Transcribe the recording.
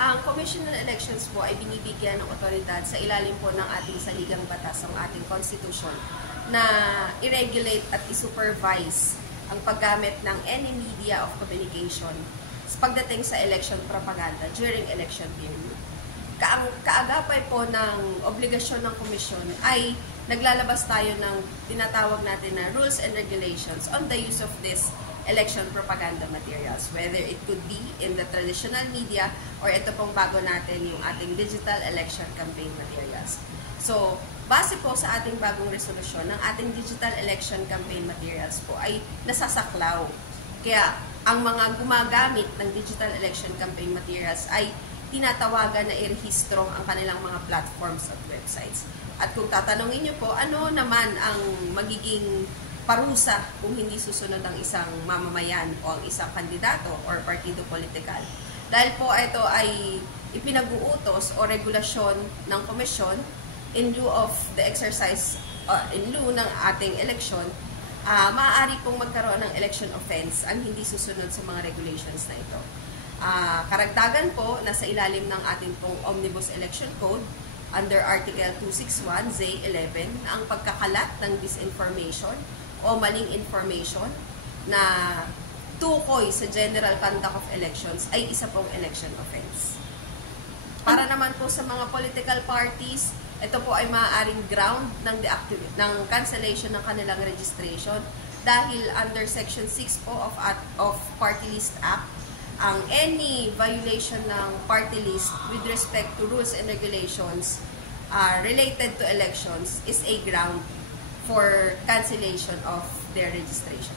Ang Commission on Elections po ay binibigyan ng otoridad sa ilalim po ng ating saligang batas, ang ating Constitution, na i-regulate at i-supervise ang paggamit ng any media of communication pagdating sa election propaganda during election period. Kaagapay po ng obligasyon ng komisyon ay naglalabas tayo ng tinatawag natin na rules and regulations on the use of this election propaganda materials, whether it could be in the traditional media or ito pong bago natin yung ating digital election campaign materials. So, base po sa ating bagong resolusyon, ng ating digital election campaign materials po ay nasasaklaw. Kaya, ang mga gumagamit ng digital election campaign materials ay tinatawagan na irehistro ang kanilang mga platforms at websites. At kung tatanungin nyo po, ano naman ang magiging parusa kung hindi susunod ang isang mamamayan o ang isang kandidato or partido politikal? Dahil po ito ay ipinag-uutos o regulasyon ng komisyon in lieu of the exercise, in lieu ng ating eleksyon, maaari pong magkaroon ng election offense ang hindi susunod sa mga regulations na ito. Karagdagan po, nasa ilalim ng ating pong Omnibus Election Code, under Article 261, Z11, ang pagkakalat ng disinformation o maling information na tukoy sa general conduct of elections ay isa pong election offense. Para naman po sa mga political parties, ito po ay maaaring ground ng cancellation ng kanilang registration dahil under Section 6 po of Party List Act, ang any violation ng party list with respect to rules and regulations related to elections is a ground for cancellation of their registration.